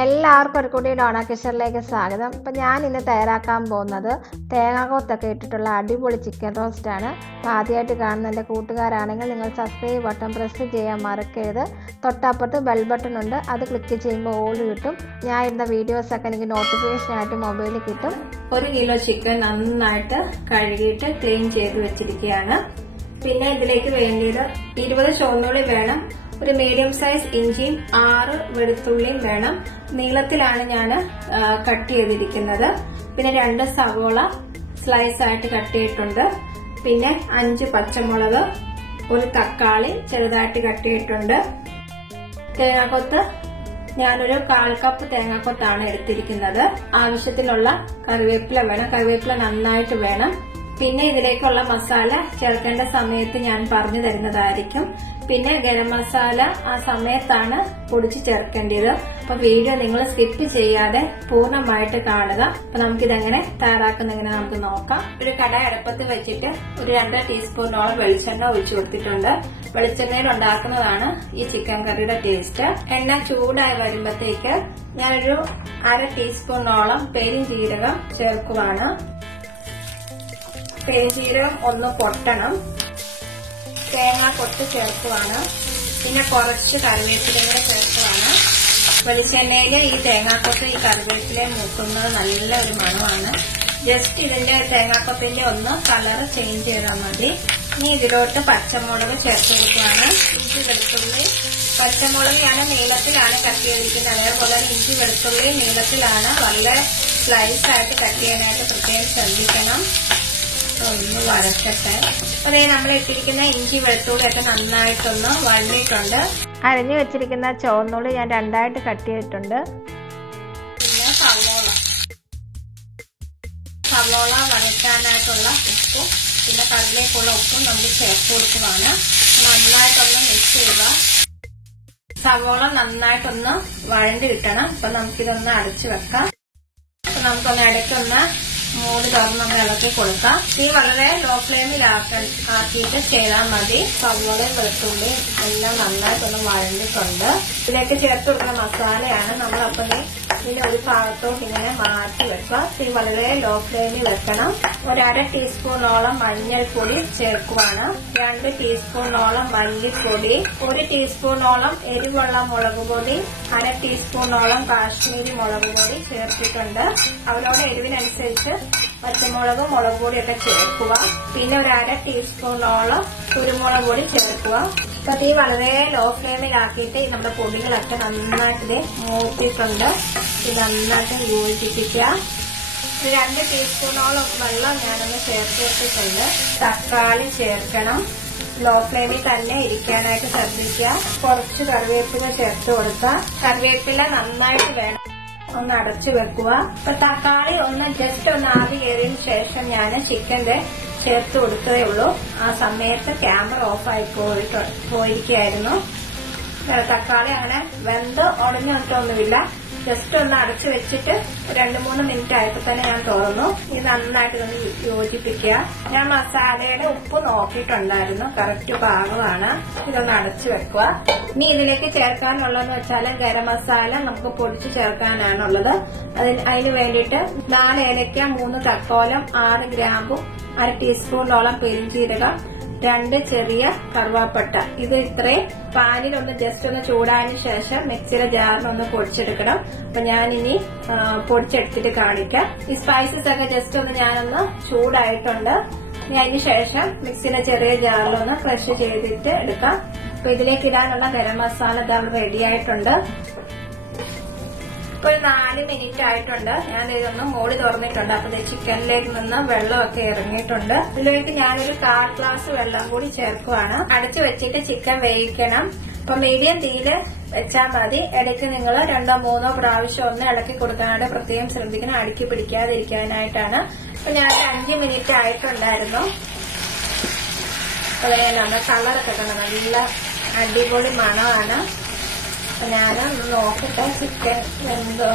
എല്ലാവർക്കും ഒരു കൂടി ഡോണ കിച്ചണിലേക്ക് സ്വാഗതം. അപ്പം ഞാൻ ഇന്ന് തയ്യാറാക്കാൻ പോകുന്നത് തേങ്ങാക്കൊത്തൊക്കെ ഇട്ടിട്ടുള്ള അടിപൊളി ചിക്കൻ റോസ്റ്റാണ്. അപ്പോൾ ആദ്യമായിട്ട് കാണുന്ന എൻ്റെ കൂട്ടുകാരാണെങ്കിൽ നിങ്ങൾ സബ്സ്ക്രൈബ് ബട്ടൺ പ്രസ് ചെയ്യാൻ മറക്കരുത്. തൊട്ടപ്പുറത്ത് ബെൽ ബട്ടൺ ഉണ്ട്, അത് ക്ലിക്ക് ചെയ്യുമ്പോൾ ഓൾ കിട്ടും. ഞാൻ ഇടുന്ന വീഡിയോസൊക്കെ എനിക്ക് നോട്ടിഫിക്കേഷനായിട്ട് മൊബൈലിൽ കിട്ടും. 1 കിലോ ചിക്കൻ നന്നായിട്ട് കഴുകിയിട്ട് ക്ലീൻ ചെയ്ത് വെച്ചിരിക്കുകയാണ്. പിന്നെ ഇതിലേക്ക് വേണ്ടിയത് 20 ചുവന്നുള്ളി വേണം, ഒരു മീഡിയം സൈസ് ഇഞ്ചിയും 6 വെളുത്തുള്ളിയും വേണം. നീളത്തിലാണ് ഞാൻ കട്ട് ചെയ്തിരിക്കുന്നത്. പിന്നെ 2 സവോള സ്ലൈസ് ആയിട്ട് കട്ട് ചെയ്തിട്ടുണ്ട്. പിന്നെ 5 പച്ചമുളക്, ഒരു തക്കാളി ചെറുതായിട്ട് കട്ട് ചെയ്തിട്ടുണ്ട്. തേങ്ങാക്കൊത്ത് ഞാനൊരു 1/4 കപ്പ് തേങ്ങാക്കൊത്താണ് എടുത്തിരിക്കുന്നത്. ആവശ്യത്തിനുള്ള കറിവേപ്പില വേണം, കറിവേപ്പില നന്നായിട്ട് വേണം. പിന്നെ ഇതിലേക്കുള്ള മസാല ചേർക്കേണ്ട സമയത്ത് ഞാൻ പറഞ്ഞു തരുന്നതായിരിക്കും. പിന്നെ ഗരം മസാല ആ സമയത്താണ് പൊടിച്ച് ചേർക്കേണ്ടത്. അപ്പൊ വീഡിയോ നിങ്ങൾ സ്കിപ്പ് ചെയ്യാതെ പൂർണ്ണമായിട്ട് കാണുക. അപ്പൊ നമുക്കിതെങ്ങനെ തയ്യാറാക്കുന്ന നമുക്ക് നോക്കാം. ഒരു കടായി അടുപ്പത്ത് വെച്ചിട്ട് ഒരു 2 ടീസ്പൂണോളം വെളിച്ചെണ്ണ ഒഴിച്ചു കൊടുത്തിട്ടുണ്ട്. വെളിച്ചെണ്ണയിൽ ഉണ്ടാക്കുന്നതാണ് ഈ ചിക്കൻ കറിയുടെ ടേസ്റ്റ്. എണ്ണ ചൂടായി വരുമ്പോഴത്തേക്ക് ഞാനൊരു 1/2 ടീസ്പൂണോളം പെരുംജീരകം ചേർക്കുവാണ്. പെരുംജീരകം ഒന്ന് പൊട്ടണം. തേങ്ങാക്കൊത്ത് ചേർക്കുവാണ്. പിന്നെ കുറച്ച് കറിവേപ്പിലയും കൂടെ ചേർക്കുവാണ്. വെളിച്ചെണ്ണയിൽ ഈ തേങ്ങാക്കൊത്ത് ഈ കറിവേപ്പില മൂക്കുന്നത് നല്ല ഒരു മണമാണ്. ജസ്റ്റ് ഇതിന്റെ തേങ്ങാക്കൊത്തിന്റെ ഒന്ന് കളർ ചേഞ്ച് ചെയ്താൽ മതി. ഇനി ഇതിലോട്ട് പച്ചമുളക് ചേർത്ത് കൊടുക്കുവാണ്. ഇഞ്ചി വെളുത്തുള്ളി, പച്ചമുളക് ഞാൻ നീളത്തിലാണ് കട്ട് ചെയ്തിരിക്കുന്നത്. അതേപോലെ ഇഞ്ചി വെളുത്തുള്ളി നീളത്തിലാണ്, വളരെ സ്ലൈസ് ആയിട്ട് കട്ട് ചെയ്യാനായിട്ട് പ്രത്യേകം ശ്രദ്ധിക്കണം. ഒന്ന് വരച്ചട്ടെ. അതേ നമ്മൾ ഇട്ടിരിക്കുന്ന ഇഞ്ചി വെളുത്തുള്ളി ഒക്കെ നന്നായിട്ടൊന്ന് വഴഞ്ഞിട്ടുണ്ട്. അരിഞ്ഞു വെച്ചിരിക്കുന്ന ചുവന്നുള്ളി ഞാൻ 2ആയിട്ട് കട്ട് ചെയ്തിട്ടുണ്ട്. പിന്നെ സവോള വഴറ്റാനായിട്ടുള്ള ഉപ്പും പിന്നെ കറിലേക്കുള്ള ഉപ്പും നമുക്ക് ചേർത്ത് കൊടുക്കുന്നതാണ്. നന്നായിട്ടൊന്ന് മിക്സ് ചെയ്യുക. സവോള നന്നായിട്ടൊന്ന് വഴണ്ടി കിട്ടണം. അപ്പൊ നമുക്കിതൊന്ന് അടച്ചു വെക്കാം. അപ്പൊ നമുക്കൊന്ന് ഇടയ്ക്കൊന്ന് മൂടി തുറന്ന് നമ്മൾ ഇളക്കി കൊടുക്കാം. തീ വളരെ ലോ ഫ്ലെയിമിൽ ആക്കിയിട്ട് ചെയ്താൽ മതി. സവോളയും വെളുത്തുള്ളിയും എല്ലാം നന്നായിട്ടൊന്ന് വഴണ്ടിട്ടുണ്ട്. ഇതിലേക്ക് ചേർത്ത് കൊടുക്കുന്ന മസാലയാണ്. നമ്മളപ്പം ഇതിന്റെ ഒരു ഭാഗത്തോട്ട് ഇങ്ങനെ മാറ്റി വെക്കുക. തീ വളരെ ലോ ഫ്ലെയിമിൽ വെക്കണം. ഒരു 1/2 ടീസ്പൂണോളം മഞ്ഞൾപ്പൊടി ചേർക്കുവാണ്. 2 ടീസ്പൂണോളം മല്ലിപ്പൊടി, 1 ടീസ്പൂണോളം എരിവുള്ള മുളക് പൊടി, 1/2 ടീസ്പൂണോളം കാശ്മീരി മുളക് പൊടി ചേർത്തിട്ടുണ്ട്. അവരോട് എരിവിനനുസരിച്ച് പച്ചമുളകും മുളക് പൊടിയൊക്കെ ചേർക്കുക. പിന്നെ ഒരു 1/2 ടീസ്പൂണോളം കുരുമുളക് പൊടി ചേർക്കുക. അപ്പൊ തീ വളരെ ലോ ഫ്ലെയിമിലാക്കിയിട്ട് നമ്മുടെ പൊടികളൊക്കെ നന്നായിട്ട് മൂത്തിട്ടുണ്ട്. ഇത് നന്നായിട്ട് യോജിപ്പിക്കുക. 2 ടീസ്പൂണോളം വെള്ളം ഞാനൊന്ന് ചേർത്തിട്ടുണ്ട്. തക്കാളി ചേർക്കണം. ലോ ഫ്ലെയിമിൽ തന്നെ ഇരിക്കാനായിട്ട് ശ്രദ്ധിക്കുക. കുറച്ച് കറിവേപ്പില ചേർത്ത് കൊടുക്കുക. കറിവേപ്പില നന്നായിട്ട് വേണം. ഒന്ന് അടച്ചു വെക്കുക. അപ്പൊ തക്കാളി ഒന്ന് ജസ്റ്റ് ഒന്ന് ആവി കയറിയതിനു ശേഷം ഞാൻ ചിക്കന്റെ ചേർത്ത് കൊടുത്തതേ ഉള്ളൂ. ആ സമയത്ത് ക്യാമറ ഓഫായി പോയിരിക്കുകയായിരുന്നു. തക്കാളി അങ്ങനെ വെന്ത് ഉടഞ്ഞു നിൽക്കൊന്നുമില്ല. ജസ്റ്റ് ഒന്ന് അടച്ചു വെച്ചിട്ട് 2-3 മിനിറ്റ് ആയപ്പോ തന്നെ ഞാൻ തുറന്നു. ഇത് നന്നായിട്ട് ഒന്ന് യോജിപ്പിക്കുക. ഞാൻ മസാലയുടെ ഉപ്പ് നോക്കിയിട്ടുണ്ടായിരുന്നു, കറക്റ്റ് പാകമാണ്. ഇതൊന്ന് അടച്ചു വെക്കുക. ഇനി ഇതിലേക്ക് ചേർക്കാനുള്ളതെന്ന് വെച്ചാൽ ഗരം മസാല നമുക്ക് പൊടിച്ചു ചേർക്കാനാണുള്ളത്. അതിന് വേണ്ടിയിട്ട് 4 ഏലക്ക, 3 തക്കോലം, 6 ഗ്രാമ്പും, 1/2 ടീസ്പൂണോളം പെരുംജീരകം, 2 ചെറിയ കറുവാപ്പട്ട. ഇത് ഇത്രയും പാനിലൊന്ന് ജസ്റ്റ് ഒന്ന് ചൂടായതിനു ശേഷം മിക്സിയുടെ ജാറിനൊന്ന് പൊടിച്ചെടുക്കണം. അപ്പൊ ഞാനിനി പൊടിച്ചെടുത്തിട്ട് കാണിക്കാം. ഈ സ്പൈസസ് ഒക്കെ ജസ്റ്റ് ഒന്ന് ഞാനൊന്ന് ചൂടായിട്ടുണ്ട്. ഇനി അതിന് ശേഷം മിക്സിയുടെ ചെറിയ ജാറിലൊന്ന് ക്രഷ് ചെയ്തിട്ട് എടുക്കാം. അപ്പൊ ഇതിലേക്ക് ഇടാനുള്ള ഗരം മസാല ഇതാ റെഡി ആയിട്ടുണ്ട്. ഇപ്പൊ 4 മിനിറ്റ് ആയിട്ടുണ്ട്. ഞാൻ ഇതൊന്ന് മൂടി തുറന്നിട്ടുണ്ട്. അപ്പൊ ചിക്കനിലേക്ക് നിന്ന് വെള്ളമൊക്കെ ഇറങ്ങിയിട്ടുണ്ട്. ഇതിലേക്ക് ഞാനൊരു 1/4 ഗ്ലാസ് വെള്ളം കൂടി ചേർക്കുവാണ്. അടച്ചു വെച്ചിട്ട് ചിക്കൻ വേവിക്കണം. അപ്പൊ മീഡിയം തീയില് വെച്ചാൽ മതി. ഇടയ്ക്ക് നിങ്ങൾ 2-3 പ്രാവശ്യം ഒന്ന് ഇളക്കി കൊടുക്കാനായിട്ട് പ്രത്യേകം ശ്രദ്ധിക്കണം, അടുക്കി പിടിക്കാതിരിക്കാനായിട്ടാണ്. അപ്പൊ ഞാൻ 5 മിനിറ്റ് ആയിട്ടുണ്ടായിരുന്നു. അതുപോലെ നമ്മുടെ കളറൊക്കെ കണ്ട നല്ല അടിപൊളി മണമാണ്. ഞാനൊന്ന് നോക്കട്ടെ ചിക്കൻ വെന്തോ.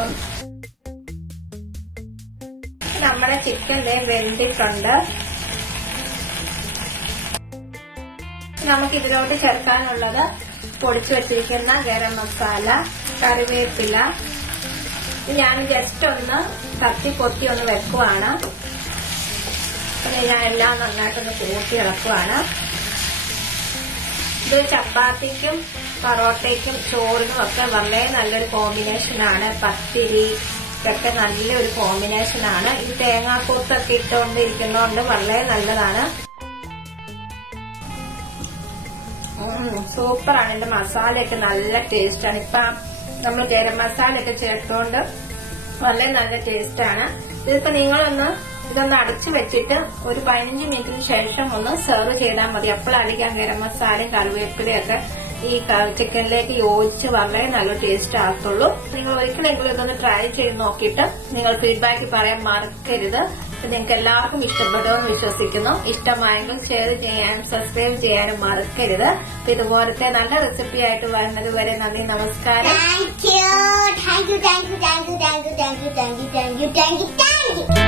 നമ്മുടെ ചിക്കൻ വെന്തിട്ടുണ്ട്. നമുക്ക് ഇതിലോട്ട് ചേർക്കാനുള്ളത് പൊടിച്ചു വെച്ചിരിക്കുന്ന ഗരം മസാല, കറിവേപ്പില, ഇത് ഞാൻ ജസ്റ്റ് ഒന്ന് കത്തി പൊത്തി ഒന്ന് വെക്കുവാണ്. ഞാൻ എല്ലാം നന്നായിട്ടൊന്ന് കൂട്ടി ഇളക്കുവാണ്. ഇത് ചപ്പാത്തിക്കും പൊറോട്ടയ്ക്കും ചോറിനും ഒക്കെ വളരെ നല്ലൊരു കോമ്പിനേഷനാണ്. പത്തിരി ഒക്കെ നല്ലൊരു കോമ്പിനേഷനാണ്. ഈ തേങ്ങാക്കൂത്തൊക്കെ ഇട്ടുകൊണ്ടിരിക്കുന്നതുകൊണ്ട് വളരെ നല്ലതാണ്. സൂപ്പറാണ്. ഇതിന്റെ മസാലയൊക്കെ നല്ല ടേസ്റ്റാണ്. ഇപ്പൊ നമ്മൾ ഗരം മസാലയൊക്കെ ചേർത്തുകൊണ്ട് വളരെ നല്ല ടേസ്റ്റാണ്. ഇതിപ്പോ നിങ്ങളൊന്ന് ഇതൊന്ന് അടച്ചു വെച്ചിട്ട് ഒരു 15 മിനിറ്റിന് ശേഷം ഒന്ന് സെർവ് ചെയ്താൽ മതി. അപ്പോഴായിരിക്കും ഗരം മസാലയും കറിവേപ്പിലയൊക്കെ ഈ ചിക്കനിലേക്ക് യോജിച്ച് വളരെ നല്ല ടേസ്റ്റ് ആകത്തുള്ളൂ. നിങ്ങൾ ഒരിക്കലെങ്കിലും ഇതൊന്ന് ട്രൈ ചെയ്ത് നോക്കിയിട്ട് നിങ്ങൾ ഫീഡ്ബാക്ക് പറയാൻ മറക്കരുത്. നിങ്ങൾക്ക് എല്ലാവർക്കും ഇഷ്ടപ്പെടുമെന്ന് വിശ്വസിക്കുന്നു. ഇഷ്ടമായെങ്കിൽ ഷെയർ ചെയ്യാനും സബ്സ്ക്രൈബ് ചെയ്യാനും മറക്കരുത്. അപ്പൊ ഇതുപോലത്തെ നല്ല റെസിപ്പി ആയിട്ട് വരുന്നത് വരെ നന്ദി, നമസ്കാരം. Thank you.